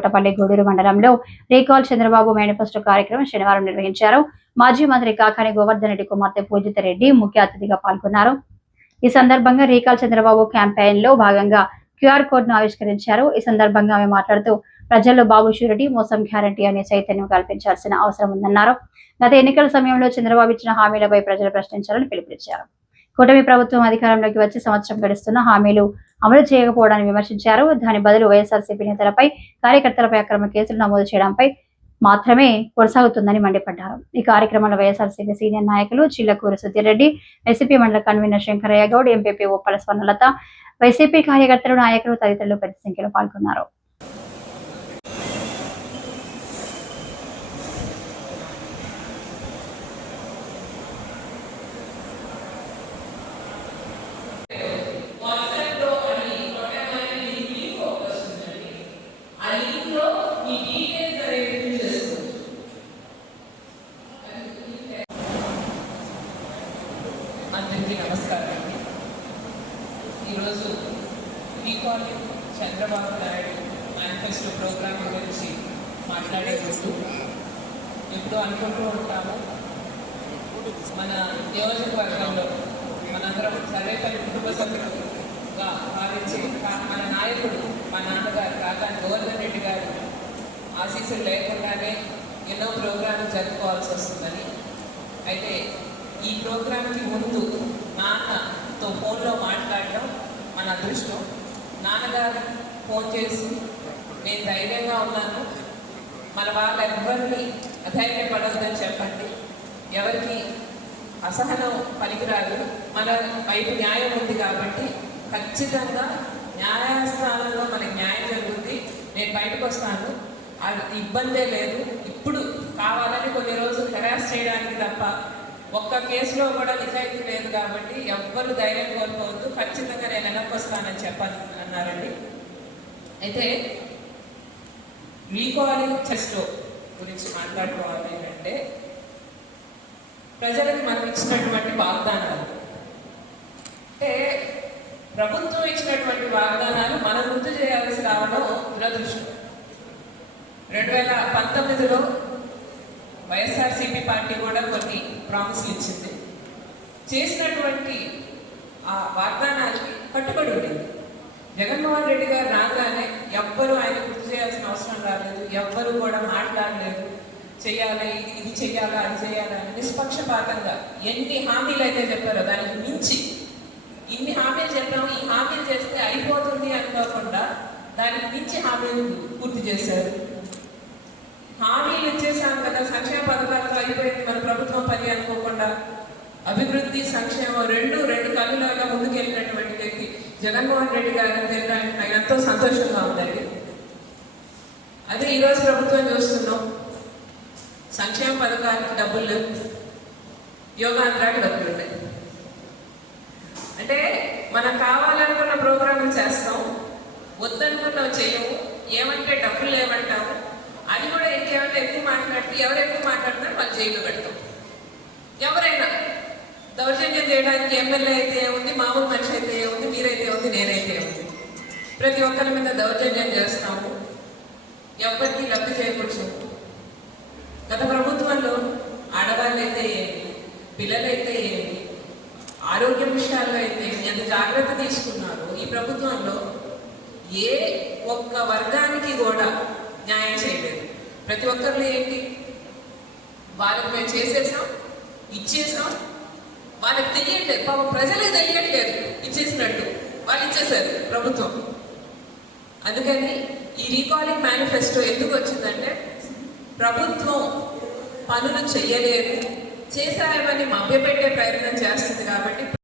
కోటపల్లి గూడూరు మండలంలో recall Chandrababu manifesto కార్యక్రమం శనివారం నిర్వహించారు. మాజీ మంత్రి కాకాని గోవర్ధన్ రెడ్డి కుమార్తె పూజిత రెడ్డి ముఖ్య అతిథిగా పాల్గొన్నారు. ఈ సందర్భంగా రీకాల్ చంద్రబాబు క్యాంపెయిన్లో భాగంగా క్యూఆర్ కోడ్ను ఆవిష్కరించారు. ఈ సందర్భంగా ఆమె మాట్లాడుతూ ప్రజల్లో బాబు షూరిటీ మోసం గ్యారంటీ అనే చైతన్యం కల్పించాల్సిన అవసరం ఉందన్నారు. గత ఎన్నికల సమయంలో చంద్రబాబు ఇచ్చిన హామీలపై ప్రజలు ప్రశ్నించాలని పిలుపునిచ్చారు. కూటమి ప్రభుత్వం అధికారంలోకి వచ్చి సంవత్సరం గడుస్తున్న హామీలు అమలు చేయకపోవడాన్ని విమర్శించారు. దాని బదులు వైఎస్ఆర్సీపీ నేతలపై కార్యకర్తలపై అక్రమ కేసులు నమోదు చేయడంపై మాత్రమే కొనసాగుతుందని మండిపడ్డారు. ఈ కార్యక్రమంలో వైఎస్ఆర్సీపీ సీనియర్ నాయకులు చిల్లకూరు సుధీర్ రెడ్డి వైసీపీ మండల convener Shankaraiah Goud MPP Uppala Swarnalatha YCP కార్యకర్తలు నాయకులు తదితరులు పెద్ద సంఖ్యలో పాల్గొన్నారు. అందరికీ నమస్కారం అండి. ఈరోజు recalling Chandrababu Naidu manifesto program గురించి మాట్లాడే ముందు ఎప్పుడు అనుకుంటూ ఉంటాము మన నియోజకవర్గంలో మనందరం సర్వేపల్లి కుటుంబ సభ్యులుగా భావించే మన నాయకుడు మా నాన్నగారు కాకా గోవర్ధన్ రెడ్డి గారు ఆశీస్సులు లేకుండానే ఎన్నో ప్రోగ్రాంలు జరుపుకోవాల్సి వస్తుందని. అయితే ఈ ప్రోగ్రాంకి ముందు నాన్నతో ఫోన్లో మాట్లాడడం మన అదృష్టం. నాన్నగారు ఫోన్ చేసి నేను ధైర్యంగా ఉన్నాను. మన వాళ్ళ ఎవరిని అధైర్యపడొద్దని చెప్పండి. ఎవరికి అసహనం పనికిరాదు. మన వైపు న్యాయం ఉంది కాబట్టి ఖచ్చితంగా న్యాయస్థానంలో మనకి న్యాయం జరుగుతుంది నేను బయటకు వస్తాను అది ఇబ్బందే లేదు. ఇప్పుడు కావాలని కొన్ని రోజులు హెరాస్ చేయడానికి తప్ప ఒక్క కేసులో కూడా నిజాయితీ లేదు కాబట్టి ఎవ్వరు ధైర్యం కోల్పోవద్దు. ఖచ్చితంగా నేను వెనక్కి వస్తానని చెప్పాను అన్నారండి. అయితే రీకాలింగ్ చెస్ట్ గురించి మాట్లాడుకోవాలి అంటే ప్రజలకు మనం ఇచ్చినటువంటి వాగ్దానాలు. అంటే ప్రభుత్వం ఇచ్చినటువంటి వాగ్దానాలు మనం గుర్తు చేయాల్సి రావడం దురదృష్టం. రెండు వేల పంతొమ్మిదిలో వైఎస్ఆర్సీపీ పార్టీ కూడా కొన్ని ప్రామిస్లు ఇచ్చింది. చేసినటువంటి ఆ వాగ్దానాలకి కట్టుబడి ఉండేది. జగన్మోహన్ రెడ్డి గారు రాగానే ఎవ్వరూ ఆయన గుర్తు చేయాల్సిన అవసరం రాలేదు ఎవ్వరూ కూడా మాట్లాడలేదు. చేయాలి ఇది ఇది చేయాలా అది చేయాలా అని నిష్పక్షపాతంగా ఎన్ని హామీలు అయితే చెప్పారో దానికి మించి ఇన్ని హామీలు చెప్పాము ఈ హామీలు చేస్తే అయిపోతుంది అనుకోకుండా దానికి మించి హామీలు పూర్తి చేశారు. హామీలు ఇచ్చేసాం కదా సంక్షేమ పథకాలతో అయిపోయింది మన ప్రభుత్వం పని అనుకోకుండా. అభివృద్ధి సంక్షేమం రెండు రెండు కళ్ళులాగా ముందుకెళ్ళినటువంటి వ్యక్తి జగన్మోహన్ రెడ్డి గారిని తినడానికి తెలియడానికి నాకు ఎంతో సంతోషంగా ఉందండి. అదే ఈరోజు ప్రభుత్వం చూస్తున్నాం. సంక్షేమ పథకాలకు డబ్బులు లేవు యోగాంధ్రాకి డబ్బులు ఉన్నాయి. అంటే మనం కావాలనుకున్న ప్రోగ్రాం చేస్తాం వద్దనుకున్నవి చేయము ఏమంటే డబ్బులు లేవంటాము అది కూడా ఇంకేమంటే ఎక్కువ మాట్లాడితే ఎవరు ఎక్కువ మాట్లాడుతున్నారు? వాళ్ళు జైలు పెడతాం. ఎవరైనా దౌర్జన్యం చేయడానికి ఎమ్మెల్యే అయితే ఉంది మామూలు మనిషి అయితే ఏముంది? మీరైతే ఉంది నేనైతే ఉంది ప్రతి ఒక్కరి మీద దౌర్జన్యం చేస్తాము. ఎవరికి లబ్ధి చేయకూడదు. గత ప్రభుత్వంలో ఆడవాళ్ళు అయితే ఏమి? పిల్లలైతే ఏమి? ఆరోగ్య విషయాల్లో అయితే ఎంత జాగ్రత్త తీసుకున్నారు ఈ ప్రభుత్వంలో ఏ ఒక్క వర్గానికి కూడా న్యాయం చేయలేదు. ప్రతి ఒక్కరిలో ఏంటి? వాళ్ళకి మేము చేసేసాం ఇచ్చేసాం. వాళ్ళకి తెలియట్లేదు పాపం ప్రజలకు తెలియట్లేదు ఇచ్చేసినట్టు. వాళ్ళు ఇచ్చేసారు ప్రభుత్వం. అందుకని ఈ రీకాలింగ్ మేనిఫెస్టో ఎందుకు వచ్చిందంటే ప్రభుత్వం పనులు చేయలేదు చేశామని మభ్యపెట్టే ప్రయత్నం చేస్తుంది కాబట్టి